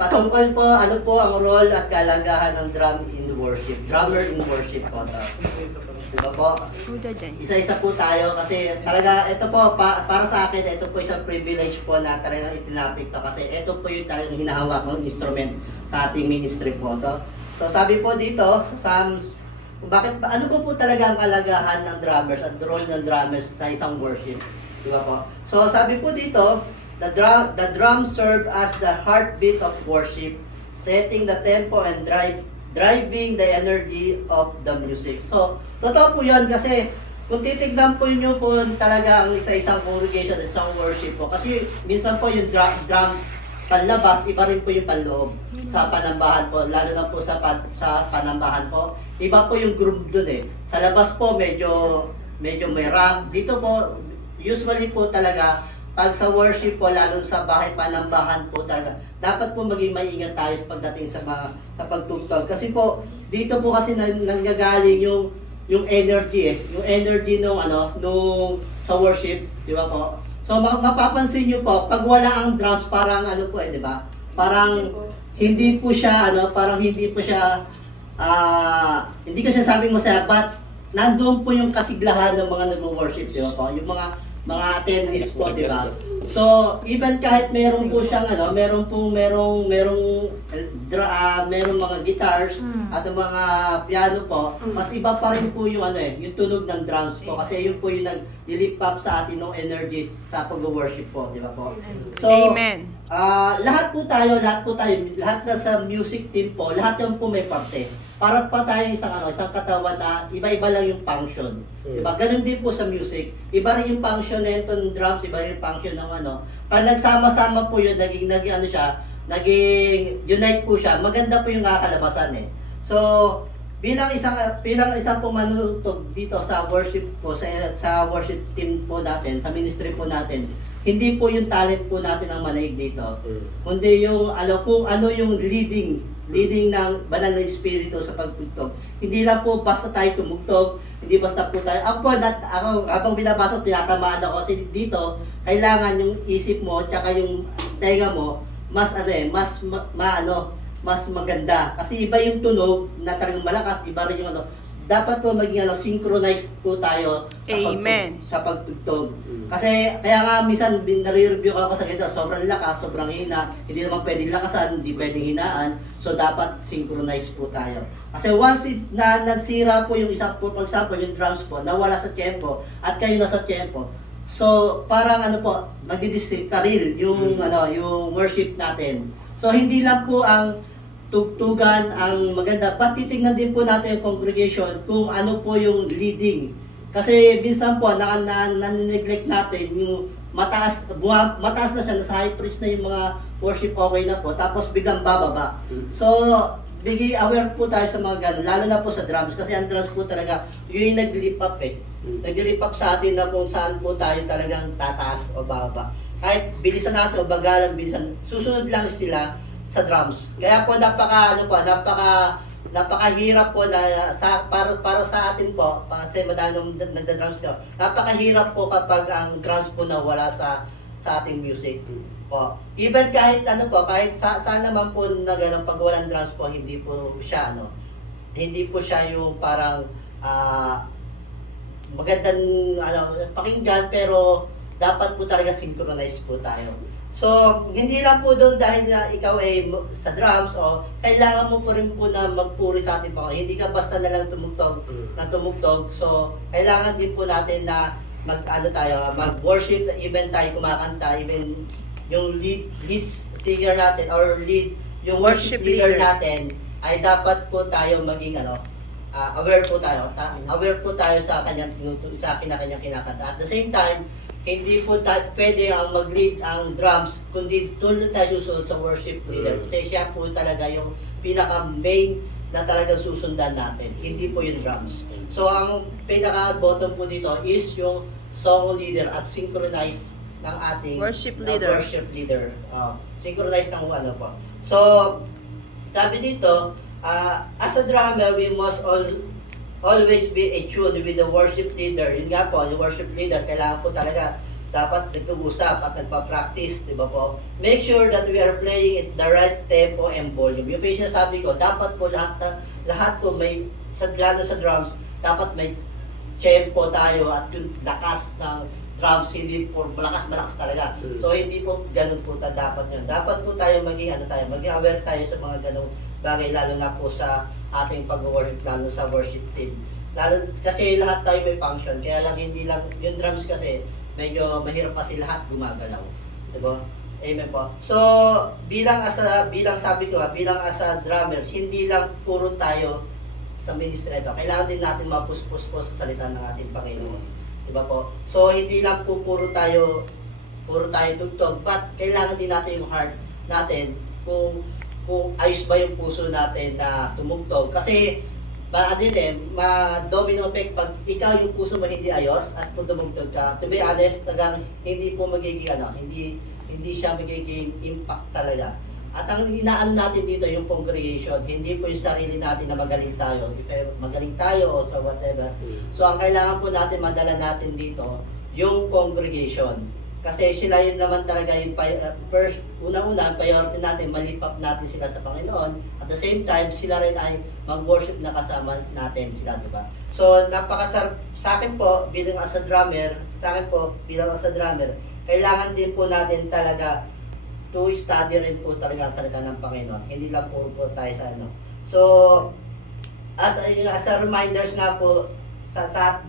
patungkol po, ano po ang role at kalagahan ng drum in worship. Drummer in worship po. Diba po? Isa-isa po tayo kasi talaga, ito po, para sa akin, ito po isang privilege po na talagang itinapik to kasi ito po yung talagang hinahawak ng instrument sa ating ministry po to. So sabi po dito, sa Psalms, ano po talaga ang kalagahan ng drummers at role ng drummers sa isang worship? Diba po? So sabi po dito, the drum serve as the heartbeat of worship, setting the tempo and driving the energy of the music. So, totoo po yun kasi kung titignan po nyo po talaga ang isa-isang congregation, isang worship po. Kasi minsan po yung drums panlabas, iba rin po yung panloob sa panambahan po. Lalo na po sa panambahan po. Iba po yung groove dun eh. Sa labas po medyo may rock. Dito po, usually po talaga, pag sa worship po, lalo sa bahay panambahan po talaga, dapat po maging maingat tayo pagdating sa pagtugtog. Kasi po, dito po kasi nanggagaling yung energy eh. Yung energy nung sa worship, di ba po? So mapapansin niyo po, pag wala ang drums, parang ano po eh, di ba? Parang hindi po siya hindi ko sinasabing masaya, but nandoon po yung kasiglahan ng mga nag-worship, di ba po? Yung mga attendees po, di ba? So, even kahit meron po siyang merong mga guitars at mga piano po, mas iba pa rin po yung yung tunog ng drums po kasi yun po yung nag-lift up sa atin ng energy sa pag-worship po, di ba po? So, Amen. Lahat na sa music team po, lahat yan po may parte. Para pa tayo isang katawan na iba-iba lang yung function. Diba? Ganun din po sa music. Iba rin yung function ng drums, iba rin yung function ng Pag nagsama-sama po yun, naging unite po siya. Maganda po yung kakalabasan eh. So, bilang isang pong manunugtog dito sa worship po, sa worship team po natin, sa ministry po natin, hindi po yung talent po natin ang manaig dito. Kundi yung kung ano yung leading ng banal na espiritu sa pagtugtog. Hindi lang po basta tayo tumugtog, hindi basta po tayo. Ako habang binabasa, tinatamaan ako kasi dito, kailangan yung isip mo tsaka yung tenga mo mas mas maganda. Kasi iba yung tunog na talagang malakas, iba rin yung dapat po maging synchronized po tayo sa pagtugtog. Kasi kaya nga minsan nare-review ako sa ganito, sobrang lakas, sobrang hina, hindi naman pwedeng lakasan, hindi pwedeng hinaan. So dapat synchronized po tayo. Kasi once nasira po yung isa po, for example, yung drums po, nawala sa tempo at kayo nasa tempo. So parang magdi-discarril yung yung worship natin. So hindi lang po ang tugtugan ang maganda. Patitingnan din po natin yung congregation kung ano po yung leading. Kasi minsan po, nanineglect natin yung mataas na siya, nasa high priest na yung mga worship okay na po, tapos biglang bababa. So, aware po tayo sa mga ganun, lalo na po sa drums, kasi ang drums po talaga, yun yung nag-lift up eh. Nag-lift up sa atin na kung saan po tayo talagang tataas o bababa. Kahit bilisan natin o bagalan, bilisan, susunod lang sila sa drums. Kaya po napakahirap po na para sa atin po, kasi madami nagda-drums daw. Napakahirap po kapag ang drums po nawala sa ating music po. Even kahit kahit saan naman po na ganun, pag walang drums po, hindi po siya yung parang magandang pakinggan, pero dapat po talaga synchronized po tayo. So, hindi lang po doon dahil na ikaw ay sa drums o kailangan mo po rin po na magpuri sa ating Panginoon. Hindi ka basta na lang tumugtog. So, kailangan din po natin na mag-worship, even tayo kumakanta, even yung lead singer natin or yung worship leader natin ay dapat po tayo maging aware po tayo. Aware po tayo sa kanyang kinakanta. At the same time, hindi po pwede ang mag-lead ang drums, kundi doon tayo susunod sa worship leader. Kasi siya po talaga yung pinaka-main na talagang susundan natin. Hindi po yung drums. So, ang pinaka-bottom po dito is yung song leader at synchronize ng ating worship leader. Synchronize ng po. So, sabi dito, as a drummer, we must always be attuned with the worship leader. Yun nga po, yung worship leader, kailangan po talaga dapat nag-uusap at nagpa-practice, di ba po? Make sure that we are playing at the right tempo and volume. Yung sinasabi ko, dapat po lahat po may, lalo sa drums, dapat may tempo tayo at yung lakas ng drums, hindi po malakas talaga. So hindi po ganun po dapat yun. Dapat po tayo maging maging aware tayo sa mga ganung bagay, lalo na po sa ating pag-worship, lalo sa worship team. Lalo kasi lahat tayo may function, kaya lang hindi lang yung drums kasi medyo mahirap kasi lahat gumagalaw. Diba? Amen po. So, bilang sabi ko, bilang as a drummer, hindi lang puro tayo sa ministry ito. Kailangan din natin mapuspos po sa salita ng ating Panginoon. Diba po? So, hindi lang po puro tayo tugtog, but kailangan din natin yung heart natin kung ayos ba yung puso natin na tumugtog. Kasi, ma-domino effect pag ikaw yung puso mo hindi ayos at kung tumugtog ka, to be honest, hindi po magiging hindi siya magiging impact talaga. At ang inaano natin dito yung congregation, hindi po yung sarili natin na magaling tayo o sa whatever. So ang kailangan po natin madala natin dito yung congregation. Kasi sila yun naman talaga yung first, unang-una, priority natin, malipap natin sila sa Panginoon. At the same time, sila rin ay mag-worship na kasama natin sila, diba? So, sa akin po, bilang as a drummer, kailangan din po natin talaga to study rin po talaga ang salita ng Panginoon. Hindi lang po tayo sa So, as a reminders nga po,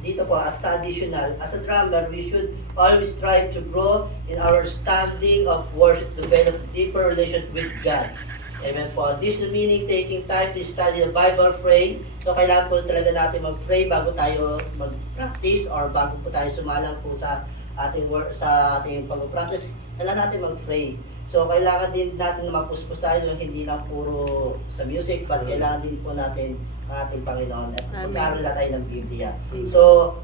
dito po, as additional, as a drummer, we should always strive to grow in our standing of worship, develop a deeper relationship with God. Amen po. This is meaning taking time to study the Bible, pray. So, kailangan po talaga natin mag-pray bago tayo mag-practice or bago po tayo sumalang po sa ating pag-practice. Kailangan natin mag-pray. So, kailangan din natin na mapuspos tayo, hindi lang puro sa music, but kailangan din po natin ang ating Panginoon at mag-aaral na tayo ng Biblia. So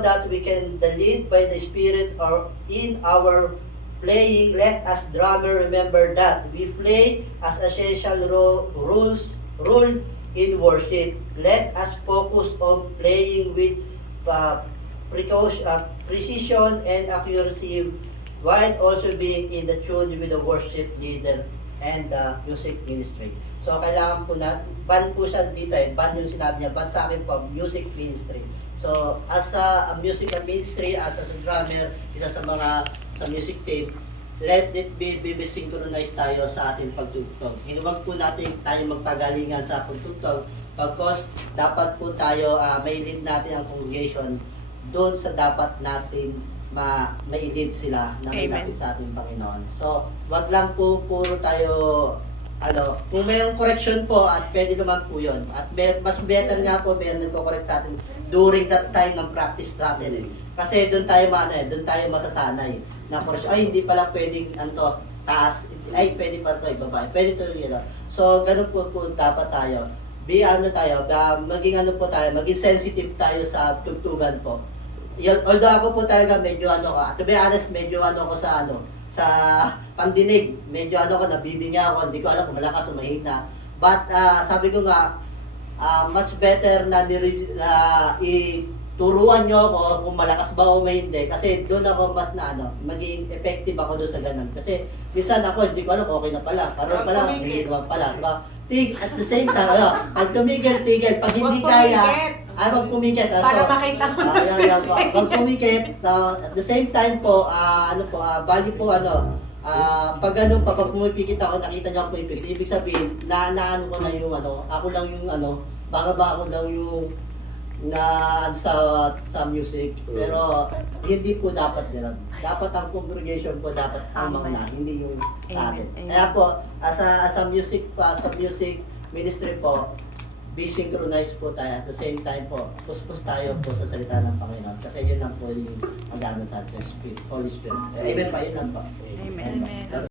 that we can lead by the Spirit or in our playing, let us drummer remember that we play as essential rule in worship. Let us focus on playing with precision and accuracy, while also being in the tune with the worship leader and the music ministry. So, kailangan po ban po siya dito ban yung sinabi niya, ban sa akin po, music ministry. So, as a music ministry, as a drummer, isa sa music team, let it be synchronized tayo sa ating pagtugtog. Hinuwag po natin tayo magpagalingan sa pagtugtog, because dapat po tayo, may lead natin ang congregation doon sa dapat natin ma-lead sila na may lapit sa ating Panginoon. So, wag lang po puro tayo, kung mayroong correction po, at pwede naman po yun. At mas better nga po, mayroon nagko-correct sa atin during that time ng practice natin. Kasi doon tayo masasanay. Na correction, hindi pala pwedeng, taas, pwede pa ito, ibaba, pwede ito yung So, ganun po dapat tayo. Maging sensitive tayo sa tugtugan po. Although ako po talaga medyo to be honest, medyo ako sa pandinig, medyo nabibinya ako, hindi ko alam kung malakas o mahina. But sabi ko nga, much better na ituruan nyo ako kung malakas ba o may hindi, kasi doon ako mas maging effective ako doon sa ganun. Kasi minsan ako, hindi ko alam, okay na pala, karoon pala, hindi naman pala, diba? At the same time, pag tigil, pag hindi kaya, magpumikit. Para makita mo magpumikit. At the same time po, bali po, pag pumipikit ako, nakita niyo ako pumipikit, ibig sabihin, ko na yung, ako lang yung, baka ba ako lang yung, sa music. Pero, hindi po dapat gano'n. Dapat ang congregation po, dapat ang mga hindi yung sa atin. Kaya po, as a music ministry po, be synchronized po tayo. At the same time po, puspos tayo po sa salita ng Panginoon. Kasi yun lang po yung magano sa Holy Spirit. Amen pa, yun lang po. Amen.